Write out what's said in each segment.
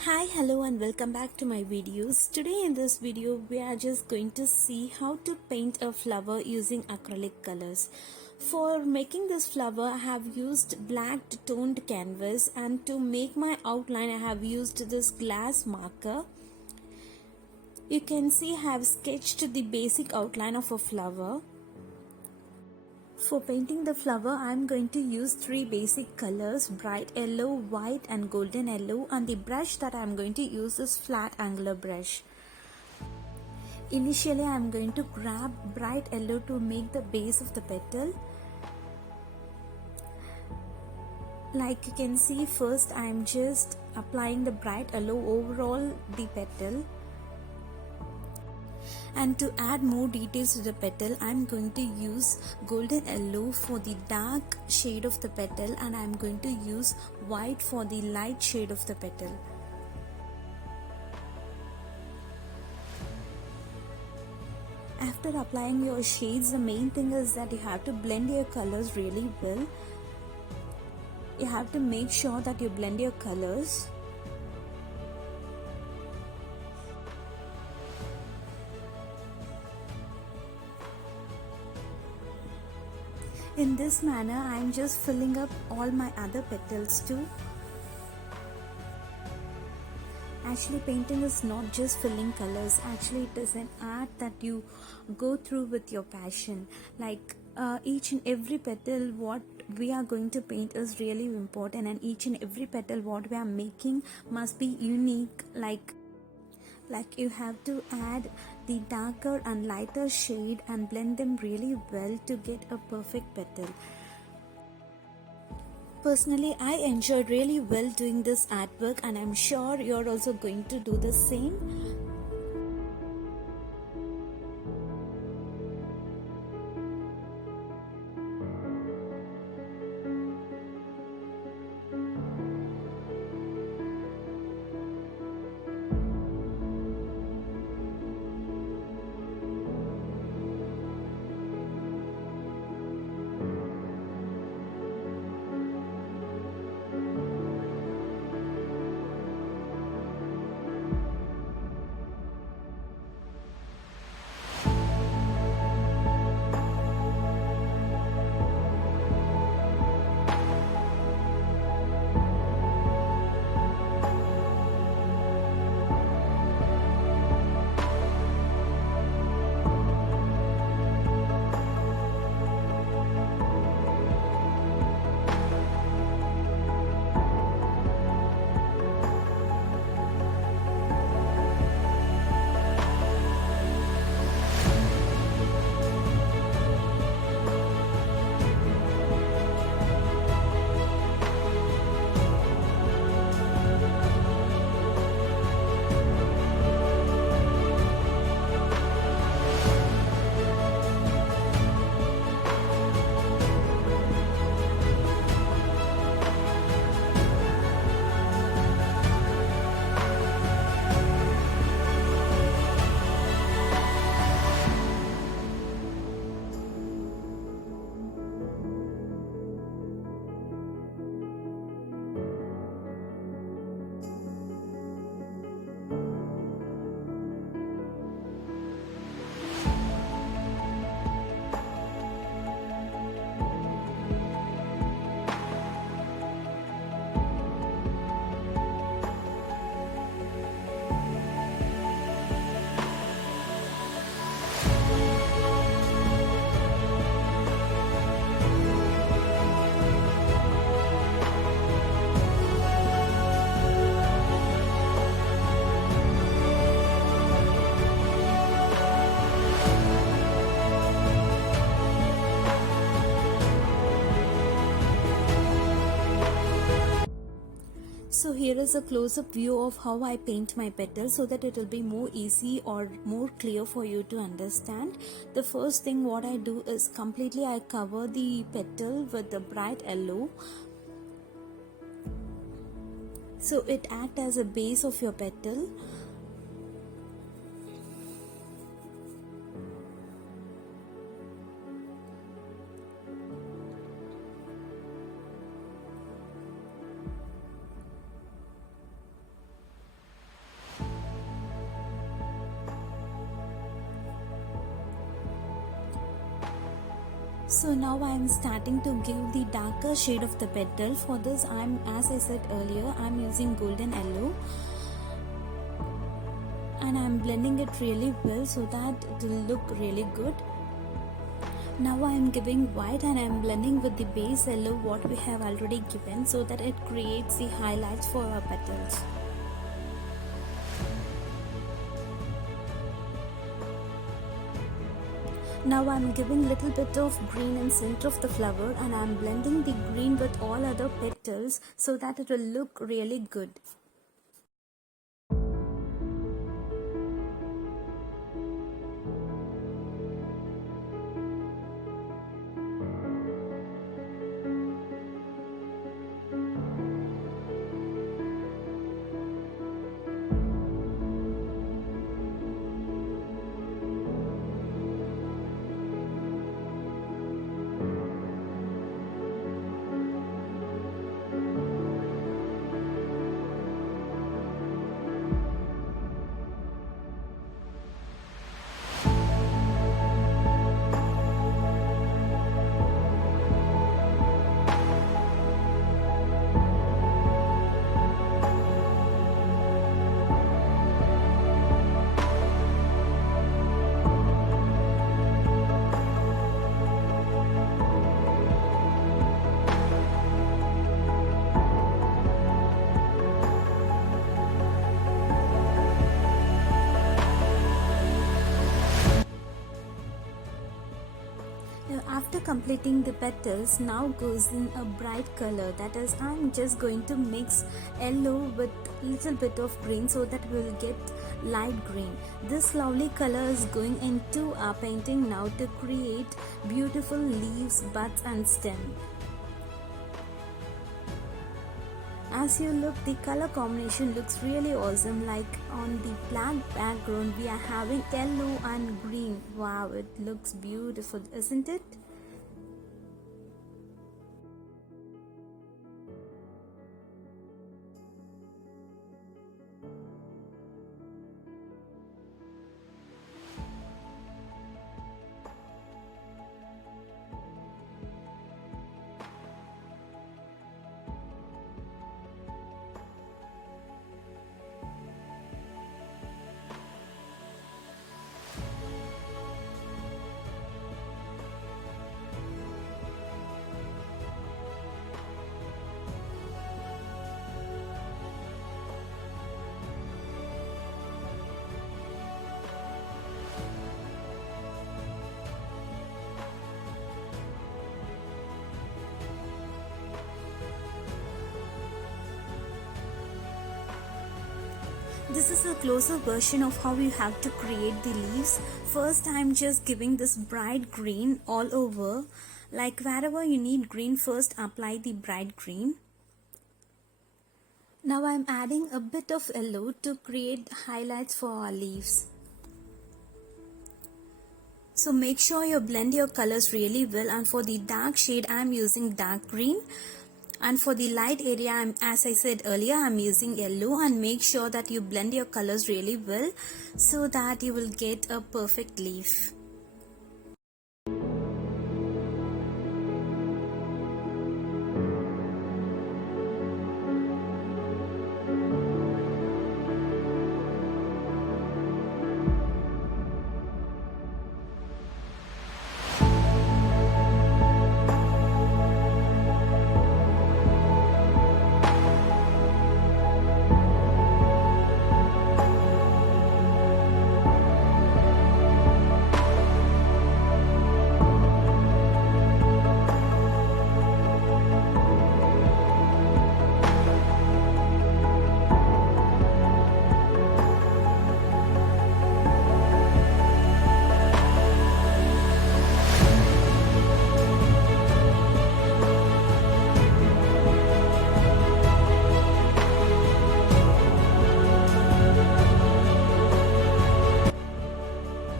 Hi, hello and welcome back to my videos. Today in this video we are just going to see how to paint a flower using acrylic colors. For making this flower I have used black toned canvas, and to make my outline I have used this glass marker. You can see I have sketched the basic outline of a flower. For painting the flower, I am going to use three basic colors: bright yellow, white and golden yellow, and the brush that I am going to use is flat angular brush. Initially, I am going to grab bright yellow to make the base of the petal. Like you can see, first I am just applying the bright yellow overall the petal. And to add more details to the petal, I am going to use golden yellow for the dark shade of the petal, and I am going to use white for the light shade of the petal. After applying your shades, the main thing is that you have to blend your colors really well. You have to make sure that you blend your colors. In this manner, I am just filling up all my other petals too. Actually, painting is not just filling colors. Actually, it is an art that you go through with your passion. Like each and every petal what we are going to paint is really important, and each and every petal what we are making must be unique. Like you have to add the darker and lighter shade and blend them really well to get a perfect petal. Personally, I enjoyed really well doing this artwork, and I'm sure you're also going to do the same. So here is a close-up view of how I paint my petals so that it will be more easy or more clear for you to understand. The first thing what I do is completely I cover the petal with the bright yellow, so it acts as a base of your petal. So now I am starting to give the darker shade of the petal. For this, as I said earlier, I'm using golden yellow, and I'm blending it really well so that it will look really good. Now I am giving white and I am blending with the base yellow what we have already given, so that it creates the highlights for our petals. Now I am giving little bit of green in center of the flower, and I am blending the green with all other petals so that it will look really good. After completing the petals, now goes in a bright color, that is, I'm just going to mix yellow with little bit of green so that we will get light green. This lovely color is going into our painting now to create beautiful leaves, buds and stem. As you look, the color combination looks really awesome. Like on the black background, we are having yellow and green. Wow, it looks beautiful, isn't it? This is a closer version of how you have to create the leaves. First, I'm just giving this bright green all over. Like wherever you need green, first apply the bright green. Now I'm adding a bit of yellow to create highlights for our leaves. So make sure you blend your colors really well, and for the dark shade I'm using dark green. And for the light area, as I said earlier, I'm using yellow, and make sure that you blend your colors really well so that you will get a perfect leaf.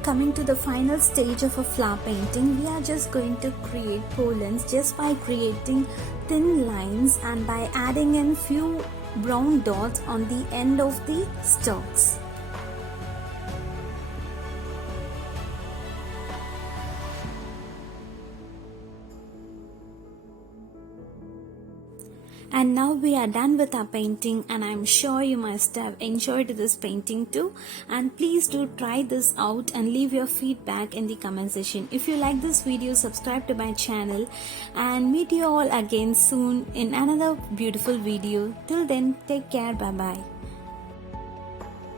Coming to the final stage of a flower painting, we are just going to create pollens just by creating thin lines and by adding in few brown dots on the end of the stalks. And now we are done with our painting, and I'm sure you must have enjoyed this painting too. And please do try this out and leave your feedback in the comment section. If you like this video, subscribe to my channel, and meet you all again soon in another beautiful video. Till then, take care. Bye bye.